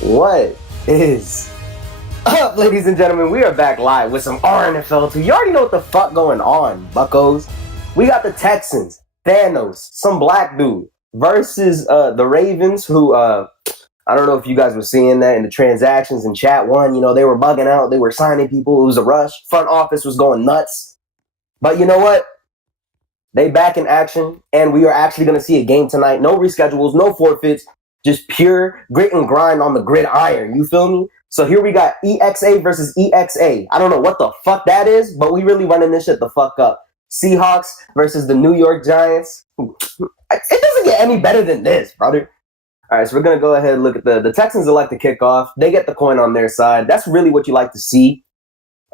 What is up, ladies and gentlemen? We are back live with some RNFL2. You already know what the fuck going on, buckos. We got the Texans, Thanos, some black dude, versus the Ravens, who, I don't know if you guys were seeing that in the transactions in chat one. You know, they were bugging out. They were signing people. It was a rush. Front office was going nuts. But you know what? They back in action, and we are actually going to see a game tonight. No reschedules, no forfeits. Just pure grit and grind on the gridiron. You feel me? So here we got EXA versus EXA. I don't know what the fuck that is, but we really running this shit the fuck up. Seahawks versus the New York Giants. It doesn't get any better than this, brother. All right, so we're going to go ahead and look at the Texans that like to kick off. They get the coin on their side. That's really what you like to see.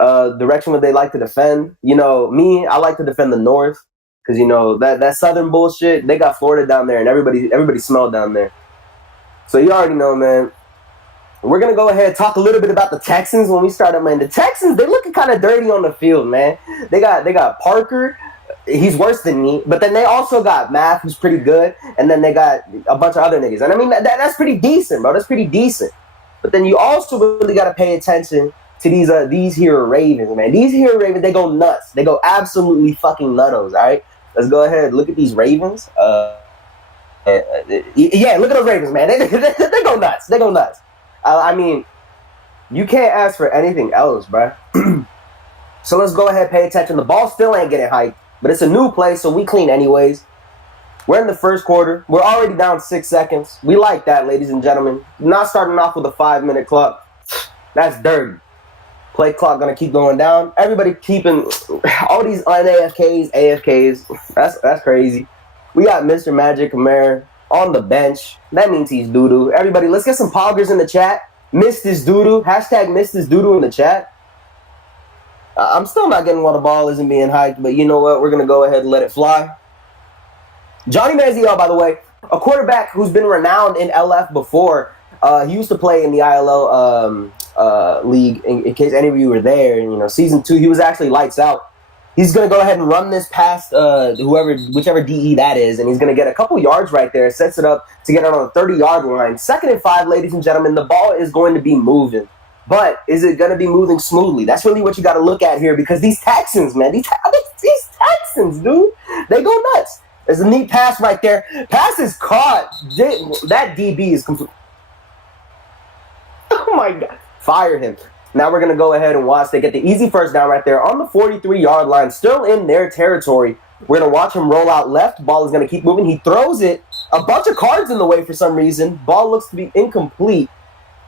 Direction where they like to defend. You know, me, I like to defend the North because, you know, that Southern bullshit, they got Florida down there and everybody smelled down there. So you already know, man. We're going to go ahead and talk a little bit about the Texans when we start up, man. The Texans, they're looking kind of dirty on the field, man. They got Parker. He's worse than me. But then they also got Math, who's pretty good. And then they got a bunch of other niggas. And I mean, that's pretty decent, bro. That's pretty decent. But then you also really got to pay attention to these here Ravens, man. These here Ravens, they go nuts. They go absolutely fucking nuttos, all right? Let's go ahead and look at these Ravens. Yeah, look at those Ravens, man. They go nuts. They go nuts. I mean, you can't ask for anything else, bro. So let's go ahead and pay attention. The ball still ain't getting hyped, but it's a new play, so we clean anyways. We're in the first quarter. We're already down 6 seconds. We like that, ladies and gentlemen. Not starting off with a 5-minute clock. That's dirty. Play clock gonna keep going down. Everybody keeping all these AFKs, AFKs. That's crazy. We got Mr. Magic Kamara on the bench. That means he's doo-doo. Everybody, let's get some poggers in the chat. Miss this doo-doo. Hashtag miss this doo-doo in the chat. I'm still not getting why the ball isn't being hyped, but you know what? We're going to go ahead and let it fly. Johnny Manziel, by the way, a quarterback who's been renowned in LF before. He used to play in the ILO league, in case any of you were there. You know, season 2, he was actually lights out. He's going to go ahead and run this past whichever DE that is, and he's going to get a couple yards right there, sets it up to get it on the 30-yard line. 2nd and 5, ladies and gentlemen, the ball is going to be moving. But is it going to be moving smoothly? That's really what you got to look at here because these Texans, man, these Texans, dude, they go nuts. There's a neat pass right there. Pass is caught. That DB is complete. Oh, my God. Fire him. Now we're going to go ahead and watch. They get the easy first down right there on the 43-yard line, still in their territory. We're going to watch him roll out left. Ball is going to keep moving. He throws it. A bunch of cards in the way for some reason. Ball looks to be incomplete.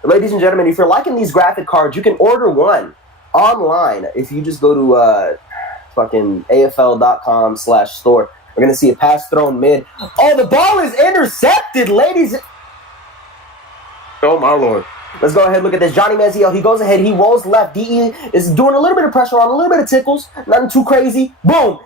Ladies and gentlemen, if you're liking these graphic cards, you can order one online. If you just go to fucking AFL.com/store, we're going to see a pass thrown mid. Oh, the ball is intercepted, ladies. Oh, my Lord. Let's go ahead and look at this. Johnny Manziel, he goes ahead. He rolls left. DE is doing a little bit of pressure on, a little bit of tickles. Nothing too crazy. Boom.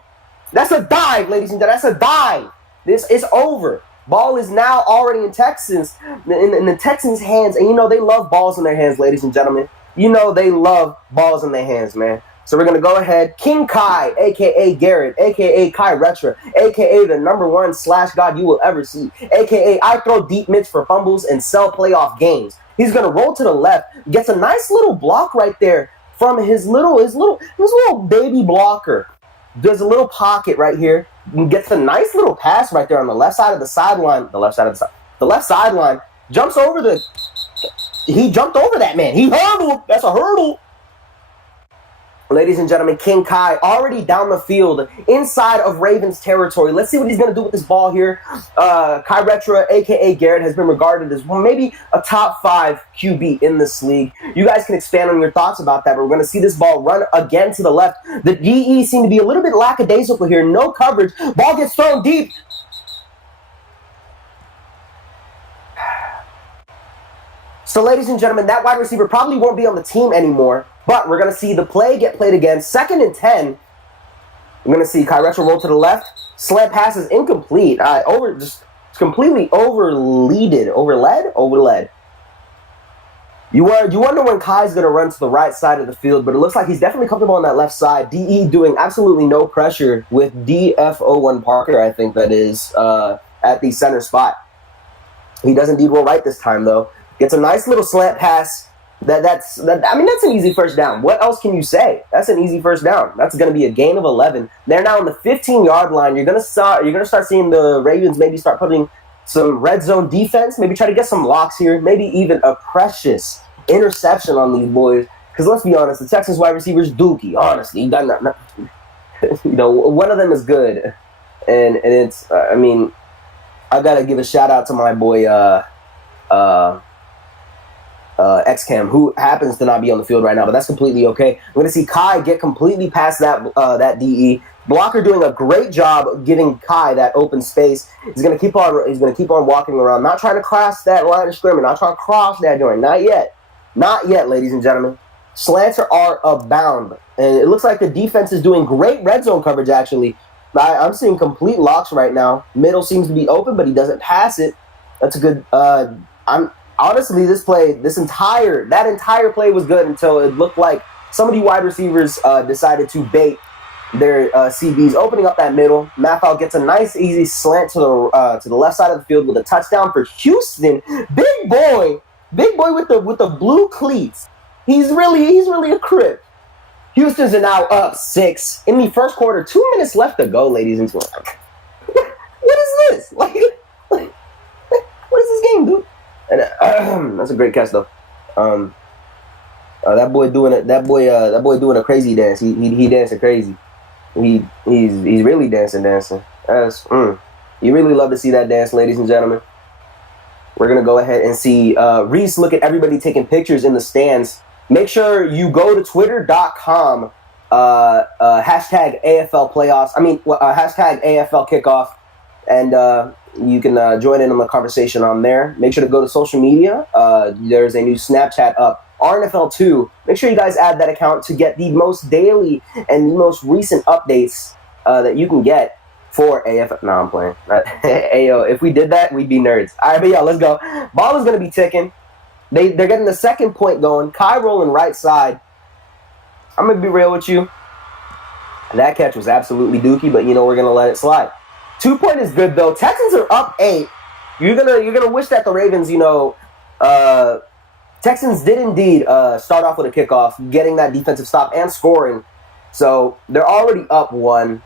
That's a dive, ladies and gentlemen. That's a dive. This is over. Ball is now already in Texans, in the Texans' hands. And you know they love balls in their hands, ladies and gentlemen. You know they love balls in their hands, man. So we're going to go ahead. King Kai, a.k.a. Garrett, a.k.a. Kai Retra, a.k.a. the #1 slash god you will ever see, a.k.a. I throw deep mids for fumbles and sell playoff games. He's going to roll to the left, gets a nice little block right there from his little baby blocker. There's a little pocket right here. Gets a nice little pass right there on the left side of the sideline. The left sideline. He jumped over that man. He hurdled. That's a hurdle. Ladies and gentlemen, King Kai already down the field inside of Ravens territory. Let's see what he's going to do with this ball here. Kai Retra, a.k.a. Garrett, has been regarded as maybe a top 5 QB in this league. You guys can expand on your thoughts about that, but we're going to see this ball run again to the left. The DE seem to be a little bit lackadaisical here. No coverage. Ball gets thrown deep. So, ladies and gentlemen, that wide receiver probably won't be on the team anymore. But we're going to see the play get played again. 2nd and 10. We're going to see Kai Retro roll to the left. Slant pass is incomplete. Just completely overled. You wonder when Kai's going to run to the right side of the field, but it looks like he's definitely comfortable on that left side. DE doing absolutely no pressure with DFO1 Parker, I think that is, at the center spot. He does indeed roll right this time, though. Gets a nice little slant pass. That's an easy first down. What else can you say? That's an easy first down. That's going to be a gain of 11. They're now on the 15-yard line. You're going to start seeing the Ravens maybe start putting some red zone defense, maybe try to get some locks here, maybe even a precious interception on these boys. Because let's be honest, the Texans wide receivers dookie. Honestly, one of them is good, and it's I gotta give a shout out to my boy XCam, who happens to not be on the field right now, but that's completely okay. We're gonna see Kai get completely past that DE. Blocker doing a great job giving Kai that open space. He's gonna keep on walking around, not trying to cross that line of scrimmage, not trying to cross that joint. Not yet, ladies and gentlemen. Slants are abound, and it looks like the defense is doing great red zone coverage. Actually, I'm seeing complete locks right now. Middle seems to be open, but he doesn't pass it. That's a good. Honestly, that entire play was good until it looked like some of the wide receivers decided to bait their CBs, opening up that middle. Mathau gets a nice, easy slant to the left side of the field with a touchdown for Houston. Big boy with the blue cleats. He's really a crip. Houston's are now up 6 in the first quarter. 2 minutes left to go, ladies and gentlemen. What is this? What is this game, dude? And that's a great catch, though. That boy doing a crazy dance. He dancing crazy. He's really dancing. You really love to see that dance, ladies and gentlemen. We're gonna go ahead and see Reese look at everybody taking pictures in the stands. Make sure you go to twitter.com hashtag AFL playoffs. Hashtag AFL kickoff, and you can join in on the conversation on there. Make sure to go to social media. There's a new Snapchat up, RNFL2. Make sure you guys add that account to get the most daily and the most recent updates that you can get for AFL. No, I'm playing. Ayo, if we did that, we'd be nerds. All right, but yeah, let's go. Ball is going to be ticking. They're getting the second point going. Kai rolling right side. I'm going to be real with you. That catch was absolutely dookie, but we're going to let it slide. 2-point is good, though. Texans are up 8. You're gonna wish that the Ravens, Texans did indeed start off with a kickoff, getting that defensive stop and scoring. So they're already up 1.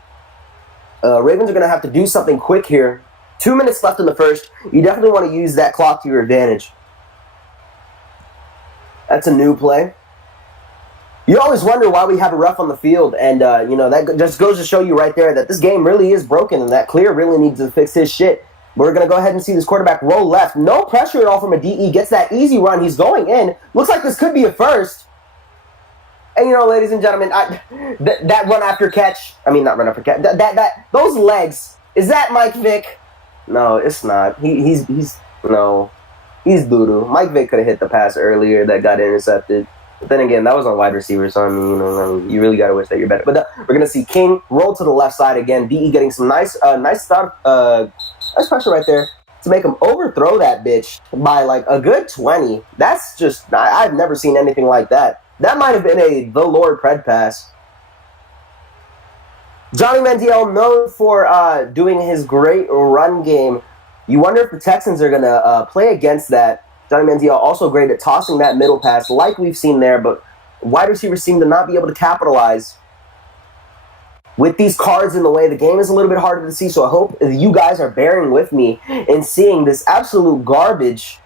Ravens are going to have to do something quick here. 2 minutes left in the first. You definitely want to use that clock to your advantage. That's a new play. You always wonder why we have a ref on the field, and that just goes to show you right there that this game really is broken, and that Clear really needs to fix his shit. We're going to go ahead and see this quarterback roll left. No pressure at all from a DE. Gets that easy run. He's going in. Looks like this could be a first. And, ladies and gentlemen, that run after catch, not run after catch, those legs, is that Mike Vick? No, it's not. He's doo-doo. Mike Vick could have hit the pass earlier that got intercepted. But then again, that was on wide receiver, so you really got to wish that you're better. But we're going to see King roll to the left side again. DE getting some nice start, nice pressure right there to make him overthrow that bitch by like a good 20. That's just, I've never seen anything like that. That might have been the Lord Pred pass. Johnny Manziel, known for doing his great run game. You wonder if the Texans are going to play against that. Johnny Manziel also great at tossing that middle pass like we've seen there, but wide receivers seem to not be able to capitalize. With these cards in the way, the game is a little bit harder to see, so I hope you guys are bearing with me in seeing this absolute garbage.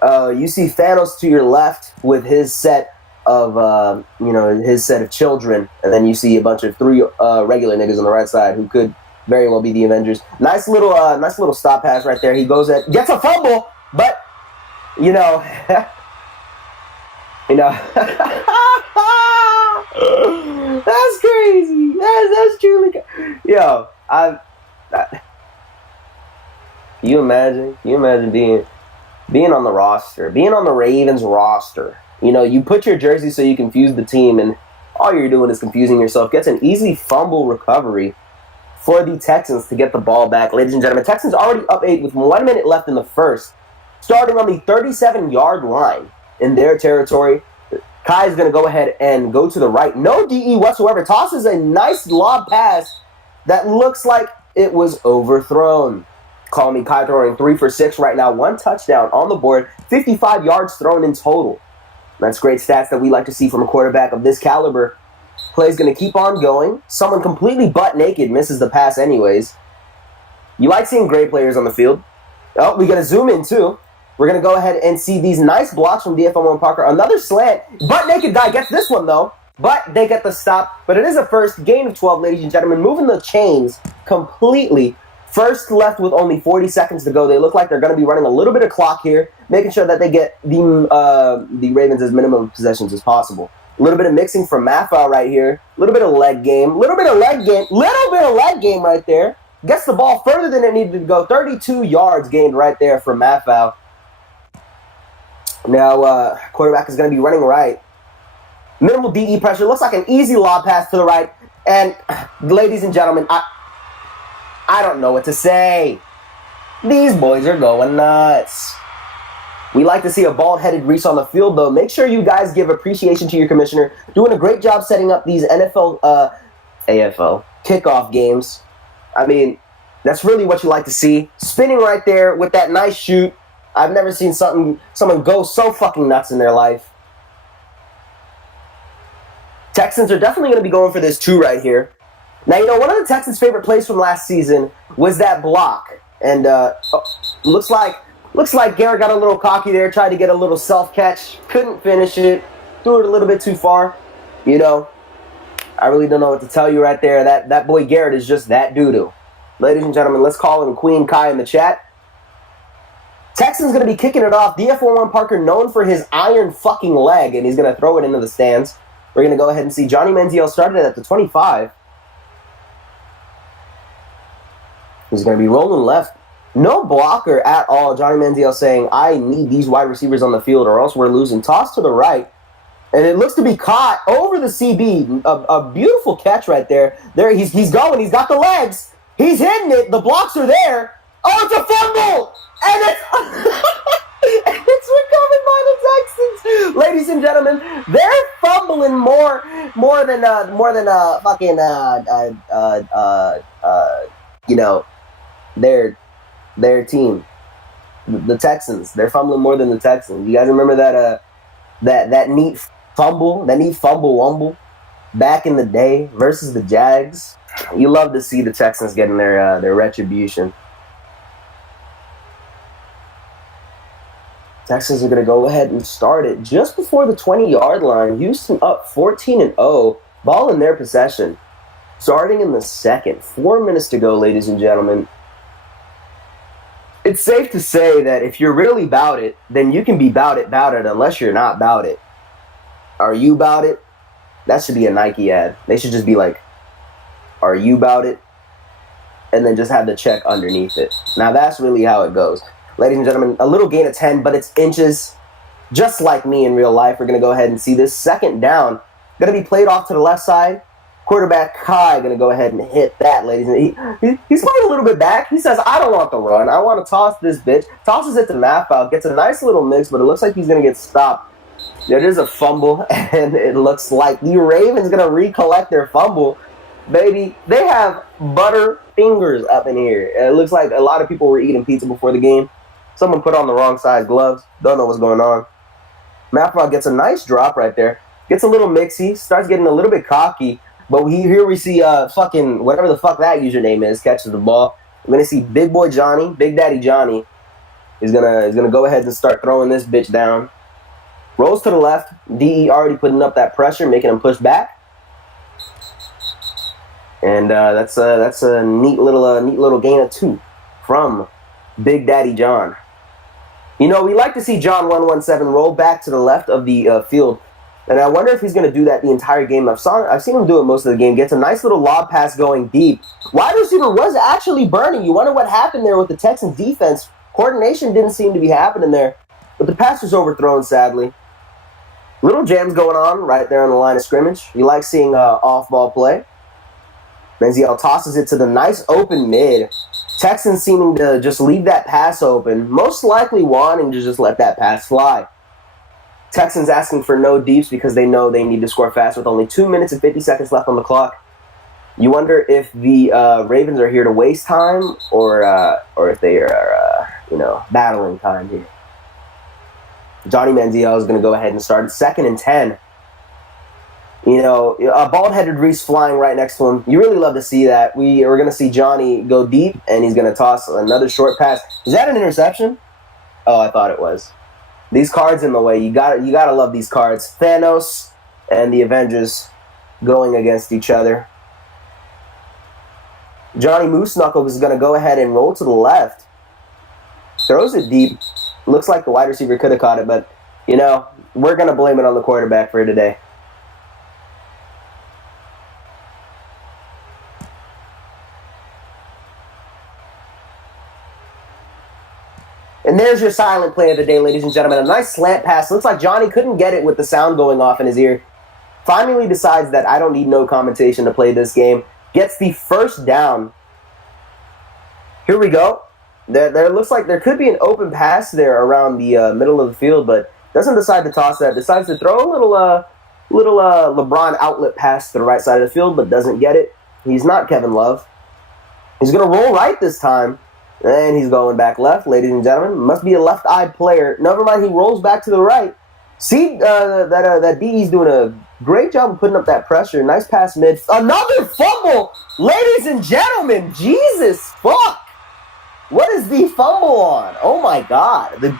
You see Thanos to your left with his set of, his set of children, and then you see a bunch of 3 regular niggas on the right side who could very well be the Avengers. Nice little stop pass right there. He gets a fumble, but that's crazy. That's truly. Yo, can you imagine being on the roster, being on the Ravens roster? You put your jersey so you confuse the team, and all you're doing is confusing yourself. Gets an easy fumble recovery for the Texans to get the ball back. Ladies and gentlemen, Texans already up 8 with 1 minute left in the first. Starting on the 37-yard line in their territory. Kai is going to go ahead and go to the right. No DE whatsoever. Tosses a nice lob pass that looks like it was overthrown. Call me Kai throwing 3 for 6 right now. 1 touchdown on the board. 55 yards thrown in total. That's great stats that we like to see from a quarterback of this caliber. Play's going to keep on going. Someone completely butt naked misses the pass anyways. You like seeing great players on the field. Oh, we got to zoom in too. We're going to go ahead and see these nice blocks from DFM1 Parker. Another slant. Butt naked guy gets this one though. But they get the stop. But it is a first gain of 12, ladies and gentlemen. Moving the chains completely. First left with only 40 seconds to go. They look like they're going to be running a little bit of clock here, making sure that they get the Ravens as minimum possessions as possible. A little bit of mixing from Maffa right here. A little bit of leg game. Little bit of leg game right there. Gets the ball further than it needed to go. 32 yards gained right there from Maffa. Now, quarterback is going to be running right. Minimal DE pressure. Looks like an easy lob pass to the right. And, ladies and gentlemen, I don't know what to say. These boys are going nuts. We like to see a bald-headed Reese on the field, though. Make sure you guys give appreciation to your commissioner. Doing a great job setting up these AFL kickoff games. I mean, that's really what you like to see. Spinning right there with that nice shoot. I've never seen someone go so fucking nuts in their life. Texans are definitely going to be going for this too right here. Now, you know, one of the Texans' favorite plays from last season was that block. And looks like Garrett got a little cocky there, tried to get a little self-catch. Couldn't finish it. Threw it a little bit too far. You know, I really don't know what to tell you right there. That boy Garrett is just that doo-doo. Ladies and gentlemen, let's call him Queen Kai in the chat. Texans going to be kicking it off. DF11 Parker known for his iron fucking leg, and he's going to throw it into the stands. We're going to go ahead and see Johnny Manziel started at the 25. He's going to be rolling left. No blocker at all. Johnny Manziel saying, I need these wide receivers on the field or else we're losing. Toss to the right. And it looks to be caught over the CB. A beautiful catch right there. There he's going. He's got the legs. He's hitting it. The blocks are there. Oh, it's a fumble! And it's recovered by the Texans. Ladies and gentlemen, they're fumbling more than fucking you know, their team, the Texans. They're fumbling more than the Texans. You guys remember that neat fumble back in the day versus the Jags? You love to see the Texans getting their retribution. Texans are going to go ahead and start it just before the 20-yard line. Houston up 14-0. Ball in their possession. Starting in the second. 4 minutes to go, ladies and gentlemen. It's safe to say that if you're really about it, then you can be about it unless you're not about it. Are you about it? That should be a Nike ad. They should just be like, are you about it? And then just have the check underneath it. Now that's really how it goes. Ladies and gentlemen, a little gain of 10, but it's inches. Just like me in real life, we're going to go ahead and see this second down. Going to be played off to the left side. Quarterback Kai going to go ahead and hit that, ladies. And he's playing a little bit back. He says, I don't want the run. I want to toss this bitch. Tosses it to Maffa. Gets a nice little mix, but it looks like he's going to get stopped. There is a fumble, and it looks like the Ravens going to recollect their fumble. Baby, they have butter fingers up in here. It looks like a lot of people were eating pizza before the game. Someone put on the wrong size gloves. Don't know what's going on. Maffa gets a nice drop right there. Gets a little mixy. Starts getting a little bit cocky. But here we see fucking whatever the fuck that username is catches the ball. We're gonna see Big Boy Johnny, Big Daddy Johnny, is gonna go ahead and start throwing this bitch down. Rolls to the left. DE already putting up that pressure, making him push back. And that's a neat little gain of 2 from Big Daddy John. You know, we like to see John 117 roll back to the left of the field. And I wonder if he's going to do that the entire game. I've seen him do it most of the game. Gets a nice little lob pass going deep. Wide receiver was actually burning. You wonder what happened there with the Texans defense. Coordination didn't seem to be happening there. But the pass was overthrown, sadly. Little jams going on right there on the line of scrimmage. You like seeing off-ball play. Manziel tosses it to the nice open mid. Texans seeming to just leave that pass open. Most likely wanting to just let that pass fly. Texans asking for no deeps because they know they need to score fast with only 2 minutes and 50 seconds left on the clock. You wonder if the Ravens are here to waste time or if they are, battling time here. Johnny Manziel is going to go ahead and start. 2nd and 10. A bald-headed Reese flying right next to him. You really love to see that. We're going to see Johnny go deep, and he's going to toss another short pass. Is that an interception? Oh, I thought it was. These cards in the way. You gotta love these cards. Thanos and the Avengers going against each other. Johnny Moose Knuckles is going to go ahead and roll to the left. Throws it deep. Looks like the wide receiver could have caught it, but, we're going to blame it on the quarterback for today. And there's your silent play of the day, ladies and gentlemen. A nice slant pass. Looks like Johnny couldn't get it with the sound going off in his ear. Finally decides that I don't need no commentation to play this game. Gets the first down. Here we go. There looks like there could be an open pass there around the middle of the field, but doesn't decide to toss that. Decides to throw a little LeBron outlet pass to the right side of the field, but doesn't get it. He's not Kevin Love. He's going to roll right this time. And he's going back left, ladies and gentlemen. Must be a left-eyed player. Never mind, he rolls back to the right. See, that DE's doing a great job of putting up that pressure. Nice pass mid. Another fumble! Ladies and gentlemen, Jesus fuck! What is the fumble on? Oh my God. The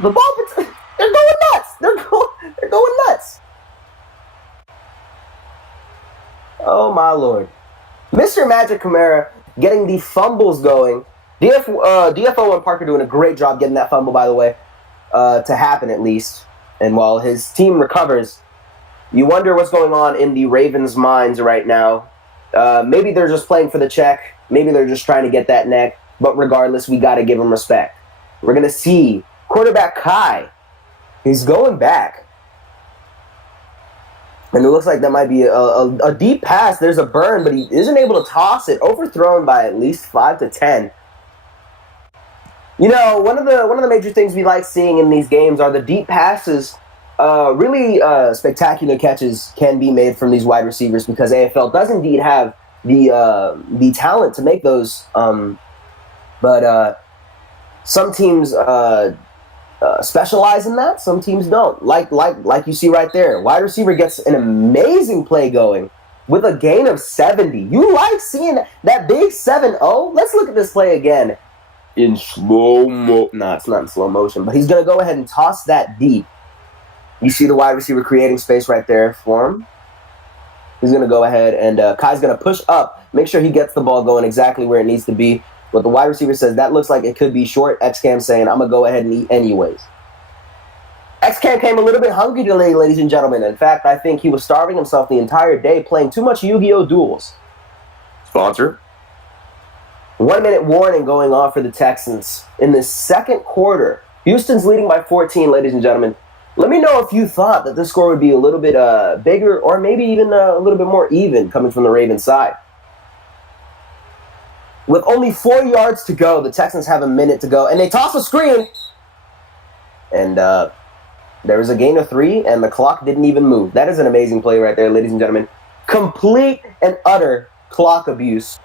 ball, they're going nuts. They're going nuts. Oh my Lord. Mr. Magic Camara getting the fumbles going. DFO and Parker doing a great job getting that fumble, by the way, to happen at least. And while his team recovers, you wonder what's going on in the Ravens' minds right now. Maybe they're just playing for the check. Maybe they're just trying to get that neck. But regardless, we got to give them respect. We're going to see quarterback Kai. He's going back. And it looks like that might be a deep pass. There's a burn, but he isn't able to toss it. Overthrown by at least 5 to 10. One of the major things we like seeing in these games are the deep passes. Really spectacular catches can be made from these wide receivers because AFL does indeed have the talent to make those. But some teams specialize in that. Some teams don't. Like you see right there, wide receiver gets an amazing play going with a gain of 70. You like seeing that big 7-0? Let's look at this play again. In slow mo, no, it's not in slow motion, but he's going to go ahead and toss that deep. You see the wide receiver creating space right there for him. He's going to go ahead and Kai's going to push up, make sure he gets the ball going exactly where it needs to be. But the wide receiver says that looks like it could be short. X-Cam saying, I'm going to go ahead and eat anyways. X-Cam came a little bit hungry today, ladies and gentlemen. In fact, I think he was starving himself the entire day playing too much Yu-Gi-Oh! Duels. Sponsor. 1 minute warning going on for the Texans in the second quarter. Houston's leading by 14, ladies and gentlemen. Let me know if you thought that this score would be a little bit bigger or maybe even a little bit more even coming from the Ravens side. With only 4 yards to go, the Texans have a minute to go, and they toss a screen. And there was a gain of 3, and the clock didn't even move. That is an amazing play right there, ladies and gentlemen. Complete and utter clock abuse.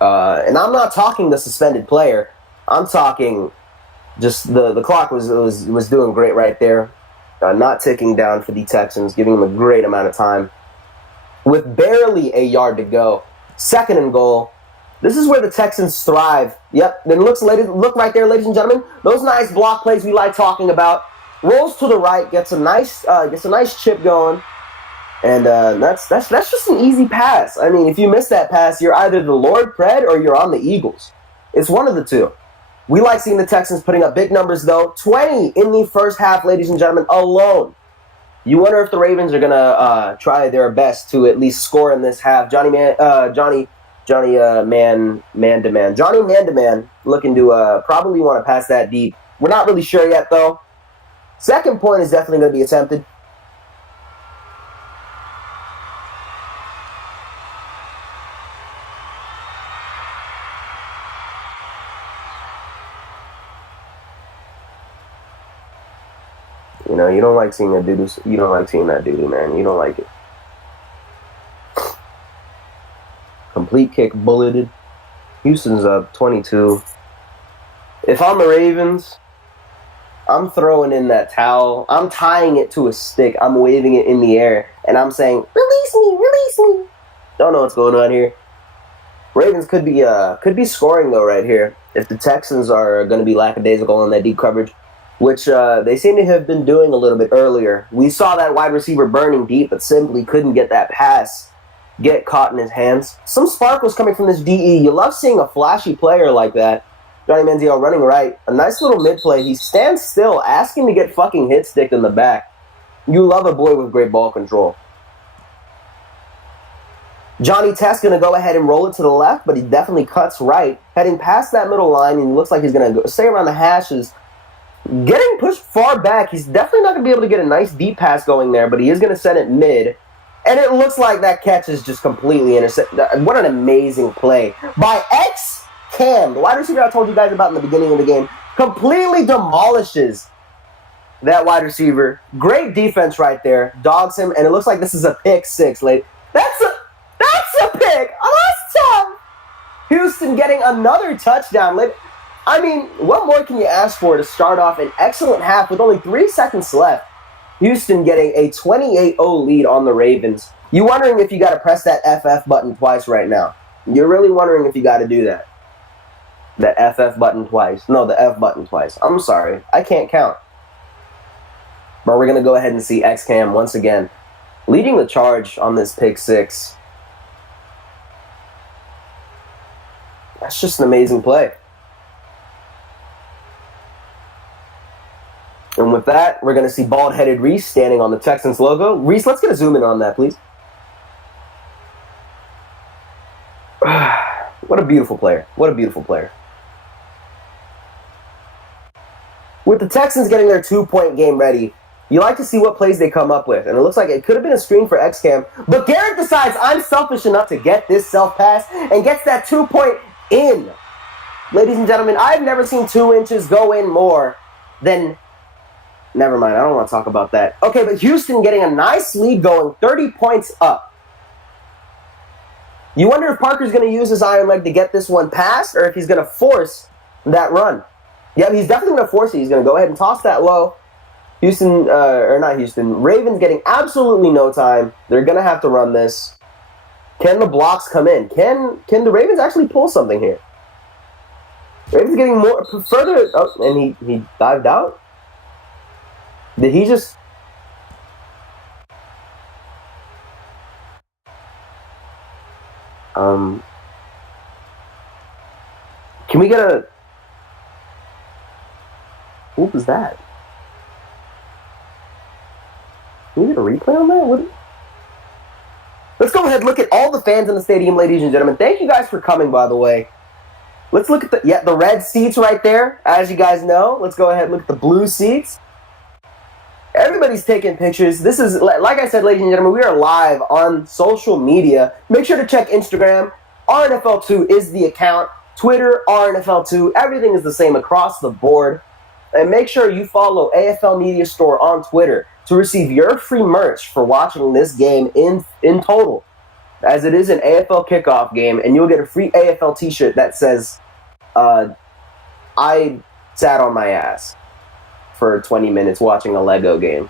And I'm not talking the suspended player. I'm talking just the clock was doing great right there. Not ticking down for the Texans, giving them a great amount of time. With barely a yard to go. 2nd and goal. This is where the Texans thrive. Yep. Then look right there, ladies and gentlemen. Those nice block plays we like talking about. Rolls to the right, gets a nice chip going. And that's just an easy pass. I mean, if you miss that pass, you're either the Lord Pred or you're on the Eagles. It's one of the two. We like seeing the Texans putting up big numbers, though. 20 in the first half, ladies and gentlemen, alone. You wonder if the Ravens are going to try their best to at least score in this half. Johnny Man-to-Man looking to probably want to pass that deep. We're not really sure yet, though. Second point is definitely going to be attempted. You don't like seeing that doo-doo. You don't like seeing that doo-doo, man. You don't like it. Complete kick bulleted. Houston's up 22. If I'm the Ravens, I'm throwing in that towel. I'm tying it to a stick. I'm waving it in the air. And I'm saying, release me, release me. Don't know what's going on here. Ravens could be scoring, though, right here. If the Texans are going to be lackadaisical on that deep coverage, which they seem to have been doing a little bit earlier. We saw that wide receiver burning deep, but simply couldn't get that pass get caught in his hands. Some spark was coming from this DE. You love seeing a flashy player like that. Johnny Manziel running right. A nice little mid-play. He stands still, asking to get fucking hit sticked in the back. You love a boy with great ball control. Johnny Test going to go ahead and roll it to the left, but he definitely cuts right. Heading past that middle line, and he looks like he's going to stay around the hashes. Getting pushed far back. He's definitely not going to be able to get a nice deep pass going there, but he is going to send it mid. And it looks like that catch is just completely intercepted. What an amazing play by Cam, the wide receiver I told you guys about in the beginning of the game, completely demolishes that wide receiver. Great defense right there. Dogs him, and it looks like this is a pick six, lady. That's a pick. Awesome. Houston getting another touchdown. I mean, what more can you ask for to start off an excellent half with only 3 seconds left? Houston getting a 28-0 lead on the Ravens. You wondering if you got to press that FF button twice right now. You're really wondering if you got to do that. The FF button twice. No, the F button twice. I'm sorry. I can't count. But we're going to go ahead and see Cam once again leading the charge on this pick six. That's just an amazing play. And with that, we're going to see bald-headed Reese standing on the Texans logo. Reese, let's get a zoom in on that, please. What a beautiful player. What a beautiful player. With the Texans getting their 2-point game ready, you like to see what plays they come up with. And it looks like it could have been a screen for Cam. But Garrett decides I'm selfish enough to get this self-pass and gets that 2-point in. Ladies and gentlemen, I've never seen 2 inches go in more than... Never mind, I don't want to talk about that. Okay, but Houston getting a nice lead going, 30 points up. You wonder if Parker's going to use his iron leg to get this one past, or if he's going to force that run. Yeah, he's definitely going to force it. He's going to go ahead and toss that low. Ravens getting absolutely no time. They're going to have to run this. Can the blocks come in? Can the Ravens actually pull something here? Ravens getting more further. Oh, and he dived out. Did he just... Can we get a... What was that? Can we get a replay on that? Let's go ahead and look at all the fans in the stadium, ladies and gentlemen. Thank you guys for coming, by the way. Let's look at the red seats right there, as you guys know. Let's go ahead and look at the blue seats. Everybody's taking pictures. This is, like I said, ladies and gentlemen, we are live on social media. Make sure to check Instagram. RNFL2 is the account. Twitter, RNFL2. Everything is the same across the board. And make sure you follow AFL Media Store on Twitter to receive your free merch for watching this game in total, as it is an AFL kickoff game, and you'll get a free AFL t-shirt that says, I sat on my ass for 20 minutes watching a Lego game.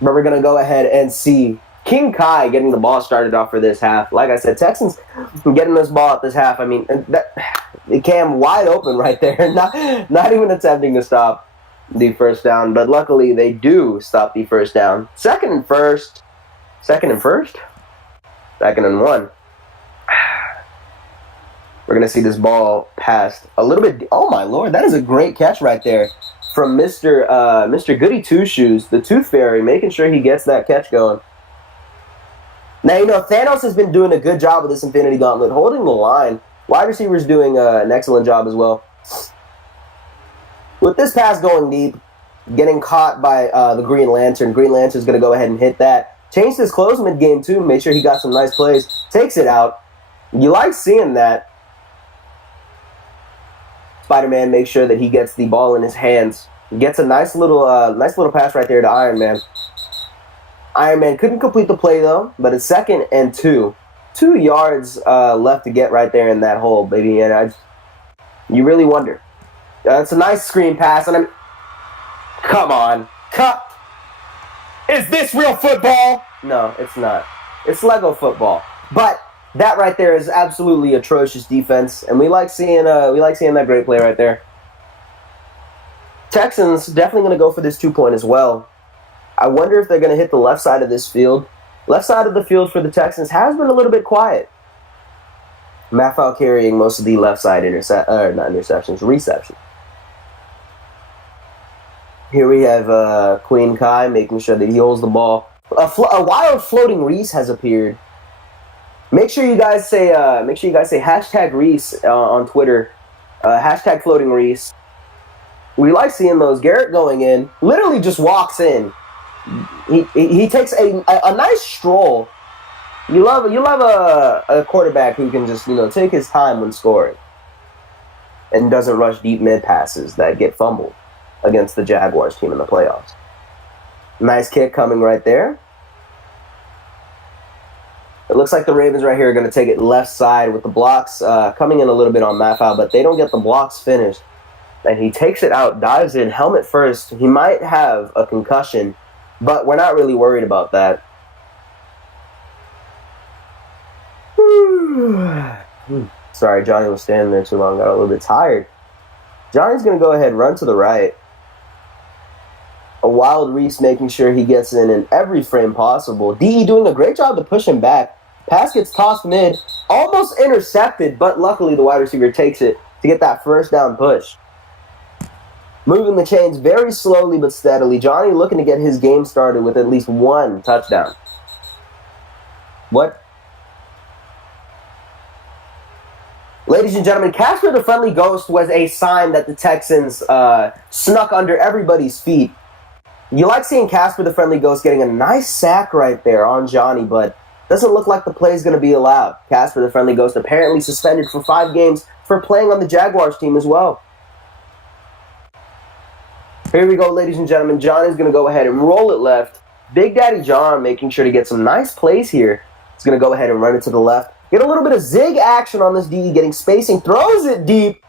But we're going to go ahead and see King Kai getting the ball started off for this half. Like I said, Texans getting this ball at this half. I mean, Cam wide open right there. Not even attempting to stop the first down. But luckily, they do stop the first down. Second and first. Second and 1. We're going to see this ball passed a little bit. Oh, my Lord. That is a great catch right there from Mr. Goody Two-Shoes, the Tooth Fairy, making sure he gets that catch going. Now, you know, Thanos has been doing a good job with this Infinity Gauntlet, holding the line. Wide receivers doing an excellent job as well. With this pass going deep, getting caught by the Green Lantern. Green Lantern's going to go ahead and hit that. Changed his close mid-game, too. Made sure he got some nice plays. Takes it out. You like seeing that. Spider-Man makes sure that he gets the ball in his hands. Gets a nice little pass right there to Iron Man. Iron Man couldn't complete the play, though, but it's 2nd and 2. 2 yards left to get right there in that hole, baby. And you really wonder. It's a nice screen pass, and come on. Is this real football? No, it's not. It's Lego football. But that right there is absolutely atrocious defense, and we like seeing that great play right there. Texans definitely going to go for this 2-point as well. I wonder if they're going to hit the left side of this field. Left side of the field for the Texans has been a little bit quiet. Maffau carrying most of the left side receptions. Here we have Queen Kai making sure that he holds the ball. A wild floating Reese has appeared. Make sure you guys say hashtag Reese on Twitter. Hashtag floating Reese. We like seeing those. Garrett going in, literally just walks in. He takes a nice stroll. You love a quarterback who can just take his time when scoring, and doesn't rush deep mid passes that get fumbled against the Jaguars team in the playoffs. Nice kick coming right there. It looks like the Ravens right here are going to take it left side with the blocks coming in a little bit on Maffau, but they don't get the blocks finished. And he takes it out, dives in, helmet first. He might have a concussion, but we're not really worried about that. Sorry, Johnny was standing there too long. Got a little bit tired. Johnny's going to go ahead and run to the right. A wild Reese making sure he gets in every frame possible. DE doing a great job to push him back. Pass gets tossed mid. Almost intercepted, but luckily the wide receiver takes it to get that first down push. Moving the chains very slowly but steadily. Johnny looking to get his game started with at least one touchdown. What? Ladies and gentlemen, Casper the Friendly Ghost was a sign that the Texans snuck under everybody's feet. You like seeing Casper the Friendly Ghost getting a nice sack right there on Johnny, but doesn't look like the play is going to be allowed. Casper the Friendly Ghost apparently suspended for 5 games for playing on the Jaguars team as well. Here we go, ladies and gentlemen. Johnny's going to go ahead and roll it left. Big Daddy John making sure to get some nice plays here. He's going to go ahead and run it to the left. Get a little bit of zig action on this DE, getting spacing. Throws it deep.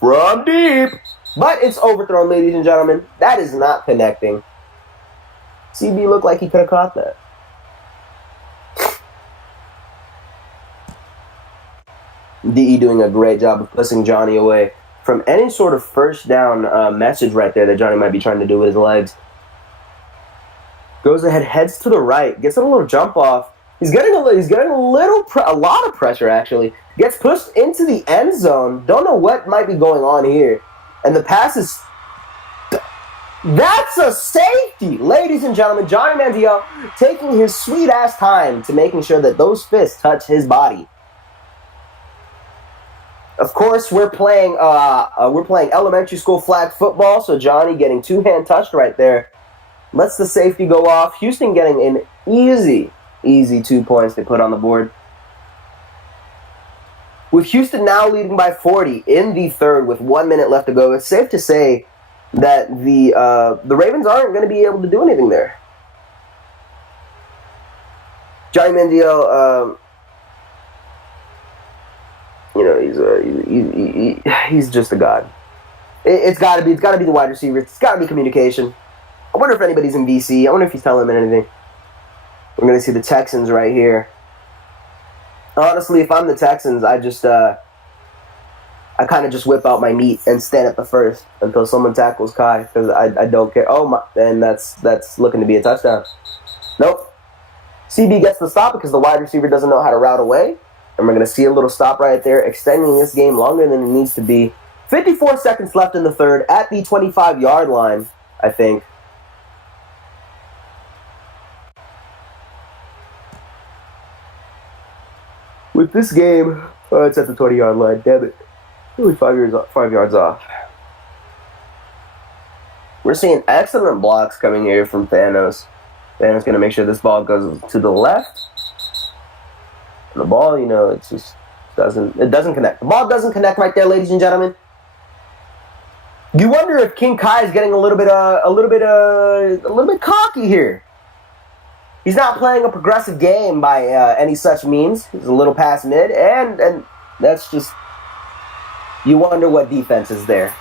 From deep. But it's overthrown, ladies and gentlemen. That is not connecting. CB looked like he could have caught that. DE doing a great job of pushing Johnny away from any sort of first down message right there that Johnny might be trying to do with his legs. Goes ahead, heads to the right, gets a little jump off. He's getting a lot of pressure actually. Gets pushed into the end zone. Don't know what might be going on here. And the pass is... That's a safety! Ladies and gentlemen, Johnny Manziel taking his sweet-ass time to making sure that those fists touch his body. Of course, we're playing elementary school flag football, so Johnny getting 2-hand touched right there. Lets the safety go off. Houston getting an easy 2 points to put on the board. With Houston now leading by 40 in the third with 1 minute left to go, it's safe to say that the Ravens aren't going to be able to do anything there. Johnny Manziel, he's just a god. It's got to be the wide receiver. It's got to be communication. I wonder if anybody's in VC. I wonder if he's telling him anything. We're going to see the Texans right here. Honestly, if I'm the Texans, I kind of just whip out my meat and stand at the first until someone tackles Kai because I don't care. Oh my! And that's looking to be a touchdown. Nope. CB gets the stop because the wide receiver doesn't know how to route away. And we're going to see a little stop right there, extending this game longer than it needs to be. 54 seconds left in the third at the 25-yard line, I think. With this game, it's at the 20-yard line. Damn it. Only 5 yards off. We're seeing excellent blocks coming here from Thanos. Thanos going to make sure this ball goes to the left. And the ball, it just doesn't connect. The ball doesn't connect right there, ladies and gentlemen. You wonder if King Kai is getting a little bit cocky here. He's not playing a progressive game by any such means. He's a little past mid, and that's just, you wonder what defense is there.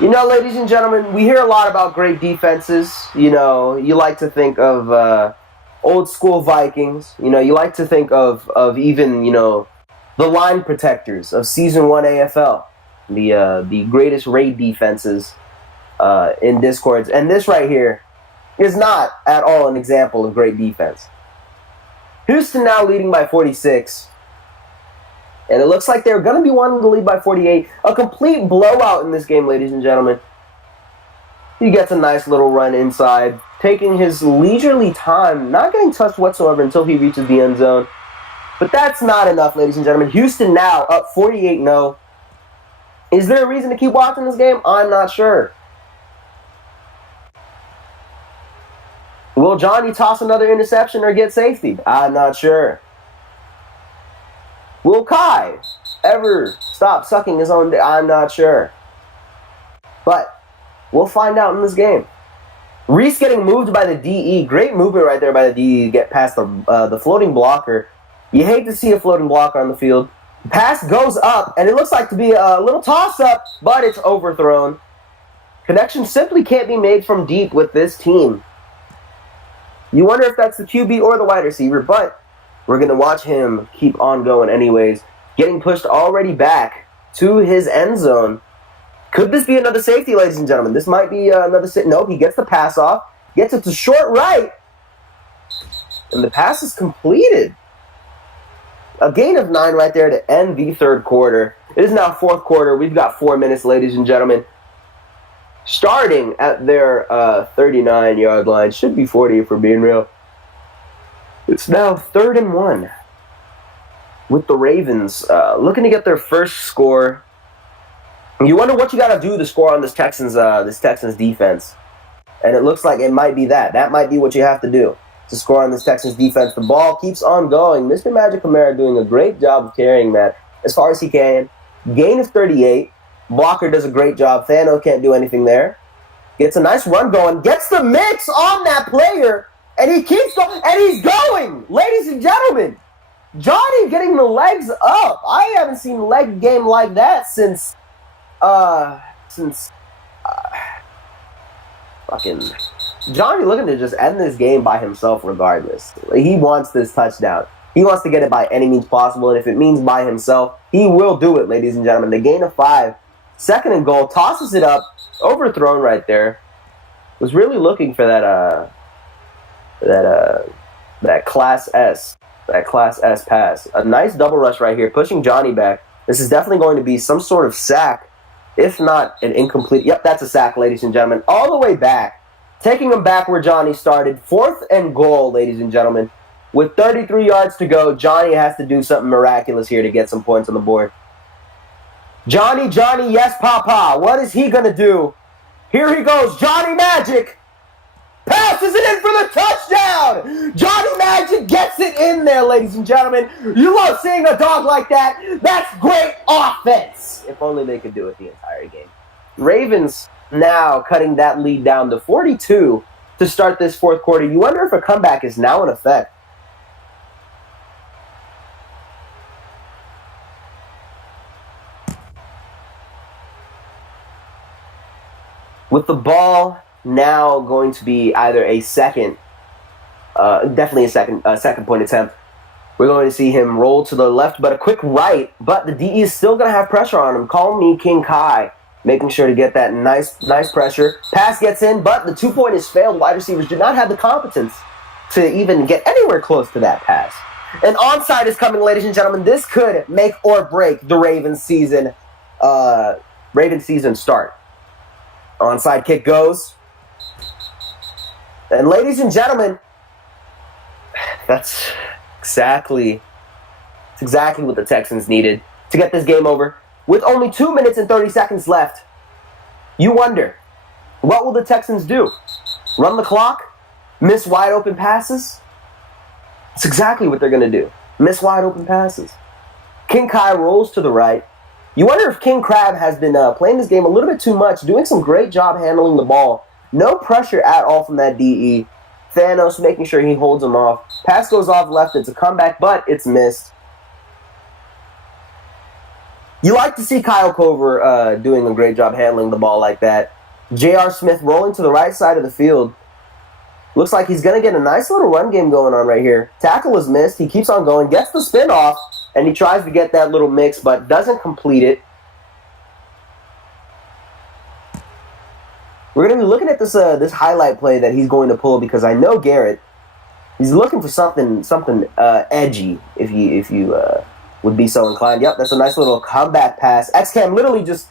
You know, ladies and gentlemen, we hear a lot about great defenses. You know, you like to think of old school Vikings. You know, you like to think of even, you know, the line protectors of Season 1 AFL. The greatest raid defenses in Discords. And this right here is not at all an example of great defense. Houston now leading by 46. And it looks like they're going to be wanting to lead by 48. A complete blowout in this game, ladies and gentlemen. He gets a nice little run inside, taking his leisurely time, not getting touched whatsoever until he reaches the end zone. But that's not enough, ladies and gentlemen. Houston now up 48-0. Is there a reason to keep watching this game? I'm not sure. Will Johnny toss another interception or get safety? I'm not sure. Will Kai ever stop sucking his own dick? I'm not sure. But we'll find out in this game. Reese getting moved by the DE. Great movement right there by the DE to get past the floating blocker. You hate to see a floating blocker on the field. Pass goes up, and it looks like to be a little toss-up, but it's overthrown. Connection simply can't be made from deep with this team. You wonder if that's the QB or the wide receiver, but we're going to watch him keep on going anyways. Getting pushed already back to his end zone. Could this be another safety, ladies and gentlemen? This might be another safety. Nope, he gets the pass off. Gets it to short right. And the pass is completed. A gain of 9 right there to end the third quarter. It is now fourth quarter. We've got 4 minutes, ladies and gentlemen. Starting at their 39-yard line. Should be 40 if we're being real. It's now 3rd and 1. With the Ravens looking to get their first score. You wonder what you got to do to score on this Texans defense. And it looks like it might be that. That might be what you have to do to score on this Texans defense. The ball keeps on going. Mr. Magic Camara doing a great job of carrying that as far as he can. Gain of 38. Blocker does a great job. Thanos can't do anything there. Gets a nice run going. Gets the mix on that player. And he keeps going. And he's going. Ladies and gentlemen. Johnny getting the legs up. I haven't seen a leg game like that since fucking Johnny looking to just end this game by himself regardless. He wants this touchdown. He wants to get it by any means possible, and if it means by himself, he will do it, ladies and gentlemen. The gain of 5. 2nd and goal. Tosses it up. Overthrown right there. Was really looking for that Class S. That Class S pass. A nice double rush right here, pushing Johnny back. This is definitely going to be some sort of sack, if not an incomplete. Yep, that's a sack, ladies and gentlemen. All the way back. Taking him back where Johnny started. 4th and goal, ladies and gentlemen. With 33 yards to go, Johnny has to do something miraculous here to get some points on the board. Johnny, yes, Papa. What is he going to do? Here he goes. Johnny Magic. Passes it in for the touchdown. Johnny Magic gets it in there, ladies and gentlemen. You love seeing a dog like that. That's great offense. If only they could do it the entire game. Ravens now cutting that lead down to 42 to start this fourth quarter. You wonder if a comeback is now in effect. With the ball now going to be either a second, definitely a second point attempt. We're going to see him roll to the left, but a quick right. But the DE is still going to have pressure on him. Call me King Kai, making sure to get that nice pressure. Pass gets in, but the 2-point is failed. Wide receivers do not have the competence to even get anywhere close to that pass. An onside is coming, ladies and gentlemen. This could make or break the Ravens season start. Onside kick goes. And ladies and gentlemen, that's exactly what the Texans needed to get this game over. With only 2 minutes and 30 seconds left, you wonder, what will the Texans do? Run the clock? Miss wide open passes? That's exactly what they're going to do. Miss wide open passes. King Kai rolls to the right. You wonder if King Crab has been playing this game a little bit too much, doing some great job handling the ball. No pressure at all from that DE. Thanos making sure he holds him off. Pass goes off left. It's a comeback, but it's missed. You like to see Kyle Cover doing a great job handling the ball like that. J.R. Smith rolling to the right side of the field. Looks like he's going to get a nice little run game going on right here. Tackle is missed. He keeps on going, gets the spin off, and he tries to get that little mix, but doesn't complete it. We're going to be looking at this highlight play that he's going to pull because I know Garrett. He's looking for something edgy, if you would be so inclined. Yep, that's a nice little comeback pass. X-Cam literally just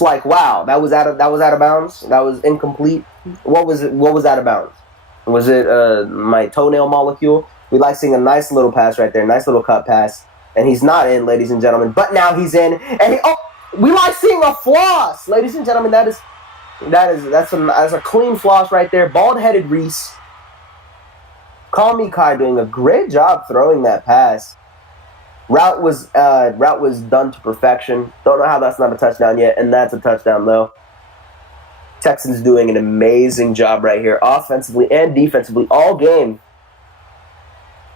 like, wow, that was out of bounds. That was incomplete. What was out of bounds? Was it my toenail molecule? We like seeing a nice little pass right there, nice little cut pass, and he's not in, ladies and gentlemen. But now he's in, and we like seeing a floss, ladies and gentlemen. That's a clean floss right there. Bald-headed Reese. Call me Kai doing a great job throwing that pass. Route was done to perfection. Don't know how that's not a touchdown yet, and that's a touchdown though. Texans doing an amazing job right here, offensively and defensively, all game.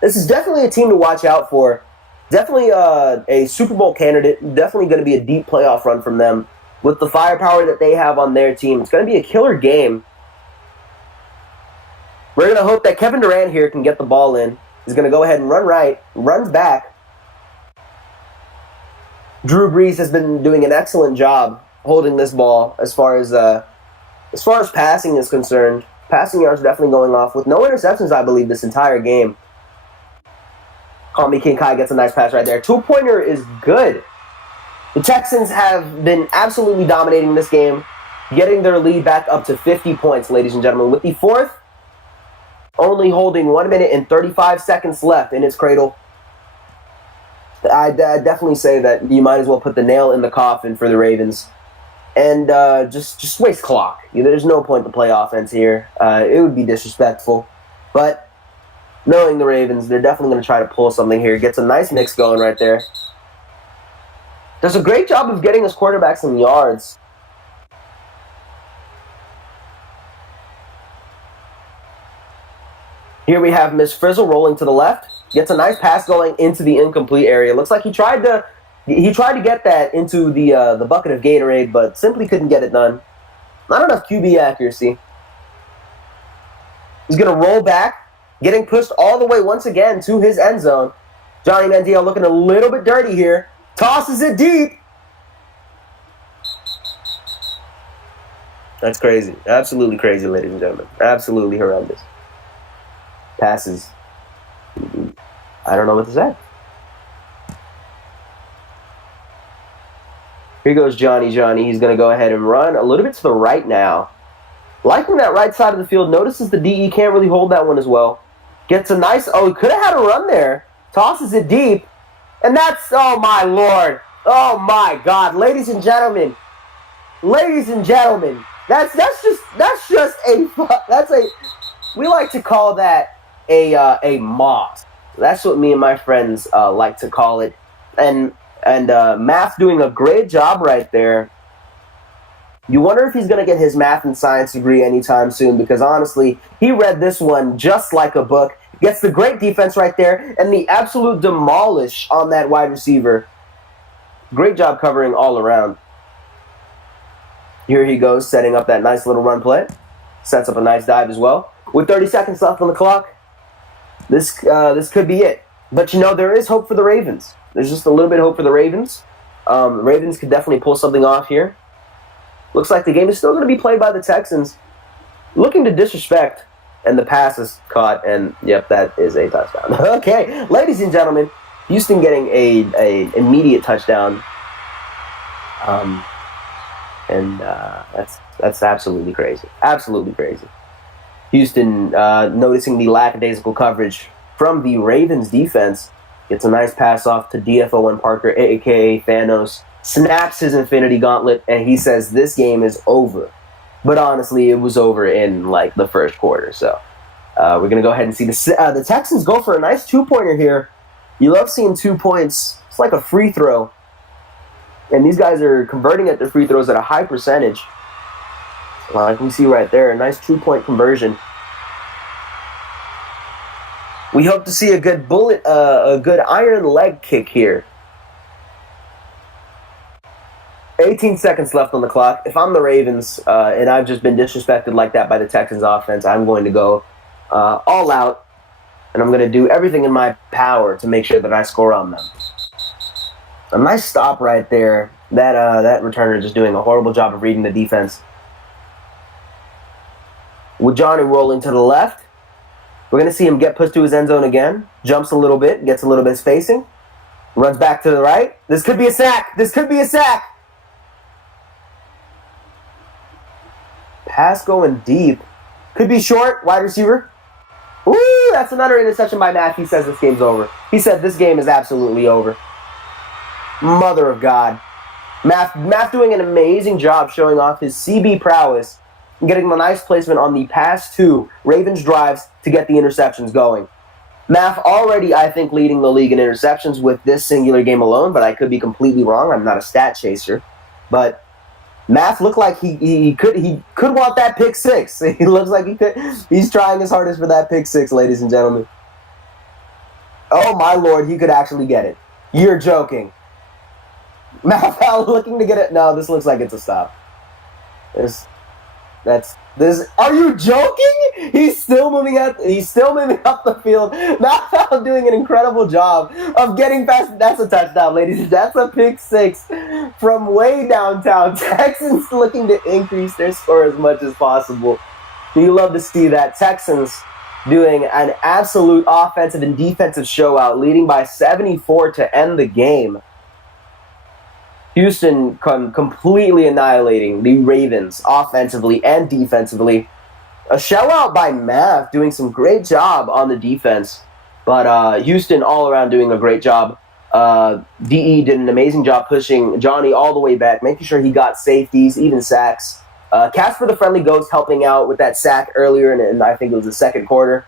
This is definitely a team to watch out for. Definitely a Super Bowl candidate. Definitely going to be a deep playoff run from them. With the firepower that they have on their team, it's going to be a killer game. We're going to hope that Kevin Durant here can get the ball in. He's going to go ahead and run right, runs back. Drew Brees has been doing an excellent job holding this ball as far as passing is concerned. Passing yards definitely going off with no interceptions, I believe, this entire game. Call me King Kai gets a nice pass right there. Two-pointer is good. The Texans have been absolutely dominating this game, getting their lead back up to 50 points, ladies and gentlemen. With the fourth only holding 1 minute and 35 seconds left in its cradle, I definitely say that you might as well put the nail in the coffin for the Ravens and just waste clock. There's no point to play offense here. It would be disrespectful. But knowing the Ravens, they're definitely going to try to pull something here. Gets a nice mix going right there. Does a great job of getting his quarterback some yards. Here we have Miss Frizzle rolling to the left. Gets a nice pass going into the incomplete area. Looks like he tried to get that into the bucket of Gatorade, but simply couldn't get it done. Not enough QB accuracy. He's going to roll back, getting pushed all the way once again to his end zone. Johnny Manziel looking a little bit dirty here. Tosses it deep. That's crazy. Absolutely crazy, ladies and gentlemen. Absolutely horrendous. Passes. I don't know what to say. Here goes Johnny. He's going to go ahead and run a little bit to the right now. Liking that right side of the field. Notices the DE can't really hold that one as well. Gets a nice... Oh, he could have had a run there. Tosses it deep. And that's... Oh, my Lord. Oh, my God. Ladies and gentlemen. That's just a... We like to call that a moss. That's what me and my friends like to call it. And Math doing a great job right there. You wonder if he's going to get his math and science degree anytime soon, because honestly, he read this one just like a book. Gets the great defense right there and the absolute demolish on that wide receiver. Great job covering all around. Here he goes, setting up that nice little run play. Sets up a nice dive as well. With 30 seconds left on the clock, this could be it. But there is hope for the Ravens. There's just a little bit of hope for the Ravens. The Ravens could definitely pull something off here. Looks like the game is still going to be played by the Texans. Looking to disrespect, and the pass is caught, and yep, that is a touchdown. Okay, ladies and gentlemen, Houston getting a immediate touchdown. That's absolutely crazy. Absolutely crazy. Houston noticing the lackadaisical coverage from the Ravens defense. Gets a nice pass off to DFO1 Parker, a.k.a. Thanos. Snaps his Infinity Gauntlet, and he says this game is over. But honestly, it was over in the first quarter. So we're going to go ahead and see the Texans go for a nice two-pointer here. You love seeing 2 points. It's like a free throw. And these guys are converting at their free throws at a high percentage. Like we see right there, a nice 2-point conversion. We hope to see a good a good iron leg kick here. 18 seconds left on the clock. If I'm the Ravens and I've just been disrespected like that by the Texans offense, I'm going to go all out, and I'm going to do everything in my power to make sure that I score on them. A nice stop right there. That returner just doing a horrible job of reading the defense. With Johnny rolling to the left, we're going to see him get pushed to his end zone again. Jumps a little bit, gets a little bit of spacing. Runs back to the right. This could be a sack. This could be a sack. Pass going deep. Could be short. Wide receiver. Ooh, that's another interception by Matt. He says this game's over. He said this game is absolutely over. Mother of God. Matt doing an amazing job showing off his CB prowess and getting a nice placement on the past two Ravens drives to get the interceptions going. Math already, I think, leading the league in interceptions with this singular game alone, but I could be completely wrong. I'm not a stat chaser. But Math looked like he could want that pick six. He looks like he could. He's trying his hardest for that pick six, ladies and gentlemen. Oh, my Lord, he could actually get it. You're joking. Math looking to get it. No, this looks like it's a stop. This. Are you joking? He's still moving up the field. Matt doing an incredible job of getting past. That's a touchdown, ladies. That's a pick six from way downtown. Texans looking to increase their score as much as possible. You love to see that. Texans doing an absolute offensive and defensive showout, leading by 74 to end the game. Houston completely annihilating the Ravens offensively and defensively. A shout-out by Mav doing some great job on the defense. But Houston all around doing a great job. DE did an amazing job pushing Johnny all the way back, making sure he got safeties, even sacks. Casper the Friendly Ghost helping out with that sack earlier, and I think it was the second quarter.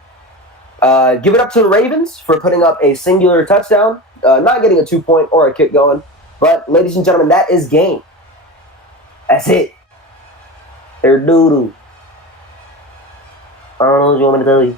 Give it up to the Ravens for putting up a singular touchdown. Not getting a 2-point or a kick going. But, ladies and gentlemen, that is game. That's it. They're doo-doo. I don't know what you want me to tell you.